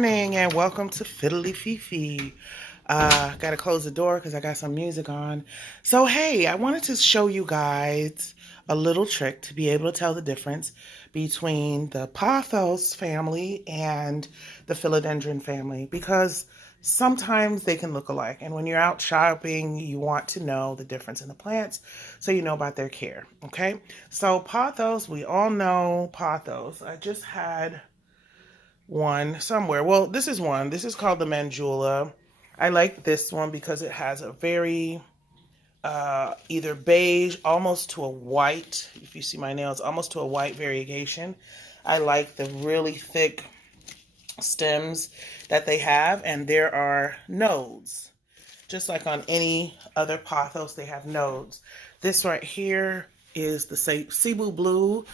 morning and welcome to Fiddly Fifi. Gotta close the door because I got some music on. So hey, I wanted to show you guys a little trick to be able to tell the difference between the Pothos family and the Philodendron family, because sometimes they can look alike. And when you're out shopping, you want to know the difference in the plants so you know about their care. Okay, so Pothos, we all know Pothos. I just had one somewhere. Well, this is one. This is called the Mandula. I like this one because it has a very either beige, almost to a white, if you see my nails, almost to a white variegation. I like the really thick stems that they have, and there are nodes. Just like on any other pothos, they have nodes. This right here is the Cebu blue,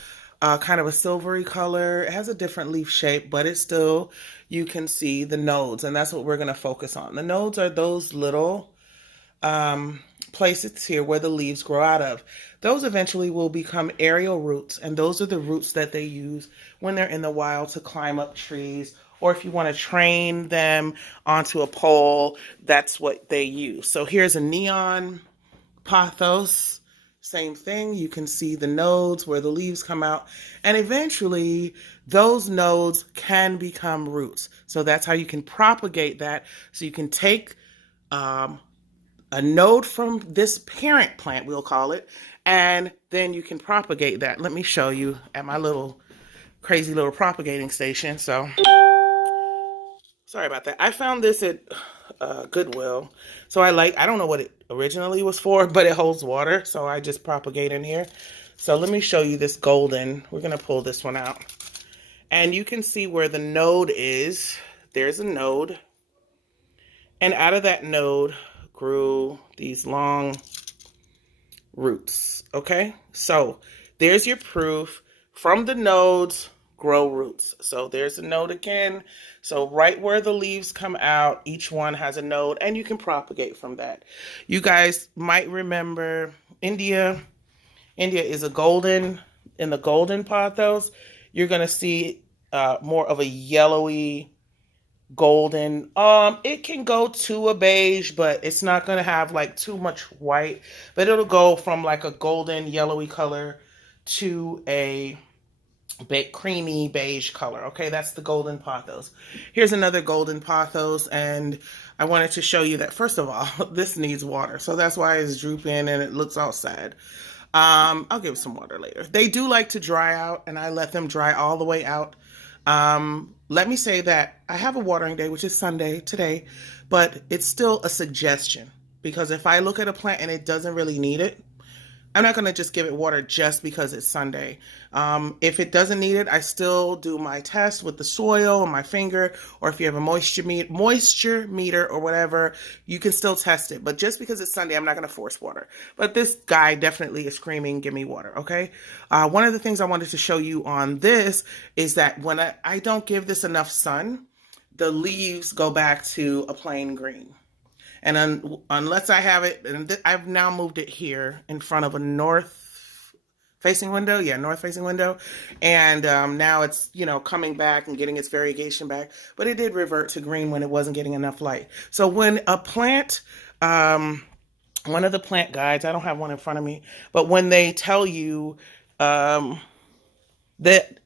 kind of a silvery color. It has a different leaf shape, but it's still, you can see the nodes, and that's what we're going to focus on. The nodes are those little places here where the leaves grow out of. Those eventually will become aerial roots, and those are the roots that they use when they're in the wild to climb up trees, or if you want to train them onto a pole, that's what they use. So here's a neon pothos. Same thing. You can see the nodes where the leaves come out, and eventually those nodes can become roots. So that's how you can propagate that. So you can take a node from this parent plant, we'll call it, and then you can propagate that. Let me show you at my little crazy little propagating station. So sorry about that. I found this at Goodwill. So I don't know what it originally was for, but it holds water. So I just propagate in here. So let me show you this golden. We're going to pull this one out. And you can see where the node is. There's a node. And out of that node grew these long roots. Okay? So there's your proof. From the nodes grow roots. So there's a node again. So right where the leaves come out, each one has a node, and you can propagate from that. You guys might remember India. India is a golden, in the golden pothos, you're going to see more of a yellowy golden. It can go to a beige, but it's not going to have like too much white, but it'll go from like a golden yellowy color to a creamy beige color. Okay, that's the golden pothos. Here's another golden pothos, and I wanted to show you that first of all, this needs water, so that's why it's drooping and it looks all sad. I'll give it some water later. They do like to dry out, and I let them dry all the way out. Let me say that I have a watering day, which is Sunday today, but it's still a suggestion, because if I look at a plant and it doesn't really need it, I'm not going to just give it water just because it's Sunday. If it doesn't need it, I still do my test with the soil and my finger, or if you have a moisture meter or whatever, you can still test it. But just because it's Sunday, I'm not going to force water. But this guy definitely is screaming, give me water, okay? One of the things I wanted to show you on this is that when I don't give this enough sun, the leaves go back to a plain green. And unless I have it, and I've now moved it here in front of a north-facing window. Yeah, north-facing window. And now it's, coming back and getting its variegation back. But it did revert to green when it wasn't getting enough light. So when a plant, one of the plant guides, I don't have one in front of me, but when they tell you that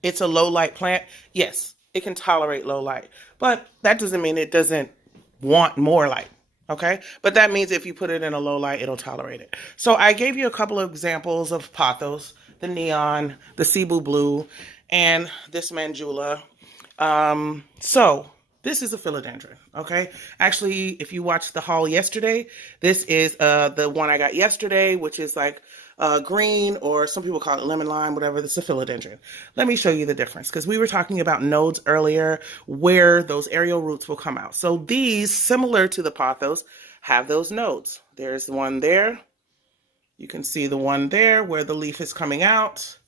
it's a low-light plant, yes, it can tolerate low light. But that doesn't mean it doesn't want more light. Okay, but that means if you put it in a low light, it'll tolerate it. So I gave you a couple of examples of pothos, the neon, the Cebu blue, and this Mandula. So this is a philodendron, okay? Actually, if you watched the haul yesterday, this is the one I got yesterday, which is like green, or some people call it lemon lime, whatever. This is a philodendron. Let me show you the difference, because we were talking about nodes earlier where those aerial roots will come out. So these, similar to the pothos, have those nodes. There's one there. You can see the one there where the leaf is coming out.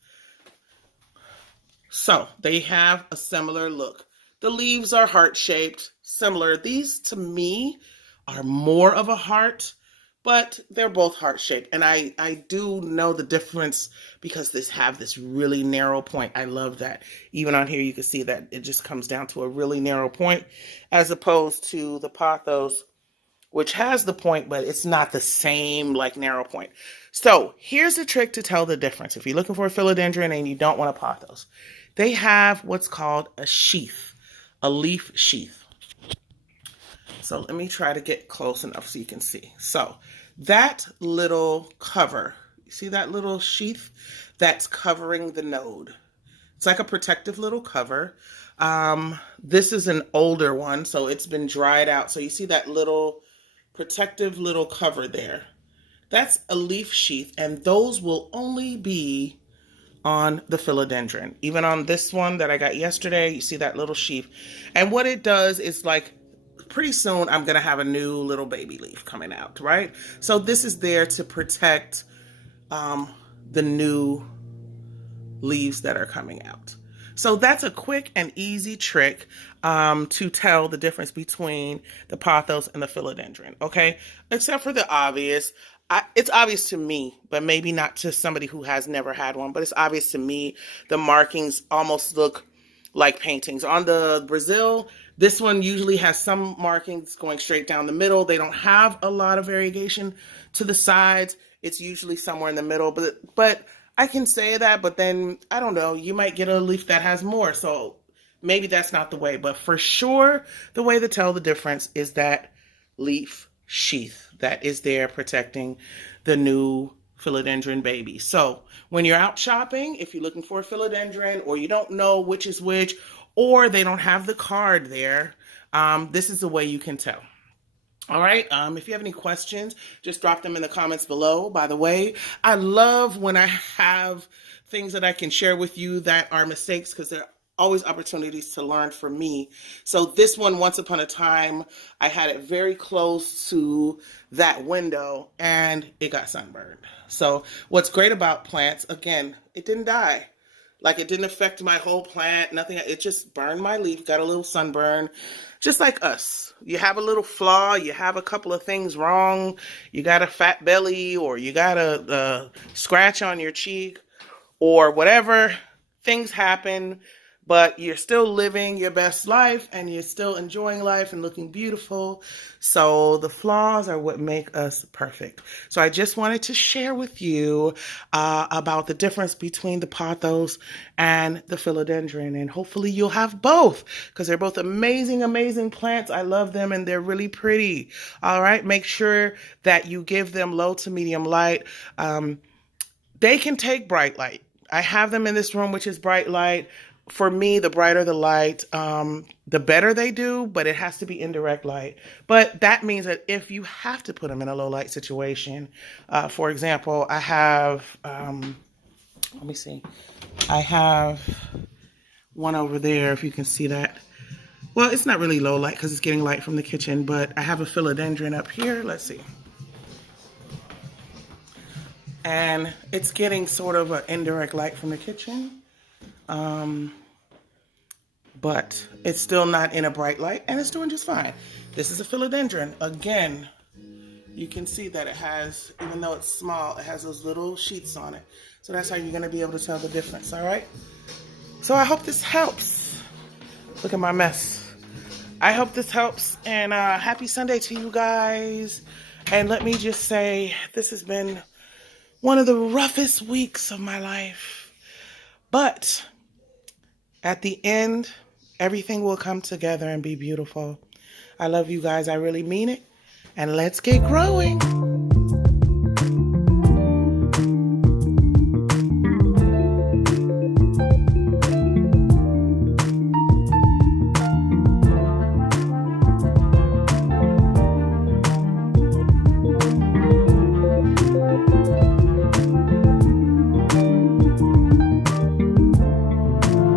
So they have a similar look. The leaves are heart-shaped, similar. These, to me, are more of a heart, but they're both heart-shaped. And I do know the difference because they have this really narrow point. I love that. Even on here, you can see that it just comes down to a really narrow point as opposed to the Pothos, which has the point, but it's not the same like narrow point. So here's a trick to tell the difference. If you're looking for a philodendron and you don't want a Pothos, they have what's called a sheath, a leaf sheath. So let me try to get close enough so you can see. So that little cover, you see that little sheath that's covering the node? It's like a protective little cover. This is an older one, so it's been dried out. So you see that little protective little cover there. That's a leaf sheath, and those will only be on the philodendron. Even on this one that I got yesterday, you see that little sheath. And what it does is, like, pretty soon I'm going to have a new little baby leaf coming out, right? So this is there to protect the new leaves that are coming out. So that's a quick and easy trick to tell the difference between the Pothos and the philodendron, okay? Except for the obvious. It's obvious to me, but maybe not to somebody who has never had one, but it's obvious to me. The markings almost look like paintings. On the Brazil, this one usually has some markings going straight down the middle. They don't have a lot of variegation to the sides. It's usually somewhere in the middle, but I can say that, but then, I don't know, you might get a leaf that has more, so maybe that's not the way. But for sure, the way to tell the difference is that leaf sheath that is there protecting the new philodendron baby. So when you're out shopping, if you're looking for a philodendron or you don't know which is which, or they don't have the card there, this is the way you can tell. All right. If you have any questions, just drop them in the comments below. By the way, I love when I have things that I can share with you that are mistakes, because there are always opportunities to learn from me. So this one, once upon a time, I had it very close to that window and it got sunburned. So what's great about plants, again, it didn't die. Like, it didn't affect my whole plant, nothing. It just burned my leaf, got a little sunburn. Just like us. You have a little flaw, you have a couple of things wrong, you got a fat belly, or you got a scratch on your cheek, or whatever. Things happen, but you're still living your best life, and you're still enjoying life and looking beautiful. So the flaws are what make us perfect. So I just wanted to share with you about the difference between the Pothos and the philodendron, and hopefully you'll have both, because they're both amazing, amazing plants. I love them, and they're really pretty. All right, make sure that you give them low to medium light. They can take bright light. I have them in this room, which is bright light. For me, the brighter the light, the better they do, but it has to be indirect light. But that means that if you have to put them in a low light situation, for example, I have, let me see, I have one over there, if you can see that. Well, it's not really low light because it's getting light from the kitchen, but I have a philodendron up here. Let's see. And it's getting sort of an indirect light from the kitchen. But it's still not in a bright light, and it's doing just fine. This is a philodendron. Again, you can see that it has, even though it's small, it has those little sheets on it. So that's how you're going to be able to tell the difference, all right? So I hope this helps. Look at my mess. I hope this helps, and happy Sunday to you guys. And let me just say, this has been one of the roughest weeks of my life. But at the end, everything will come together and be beautiful. I love you guys. I really mean it. And let's get growing.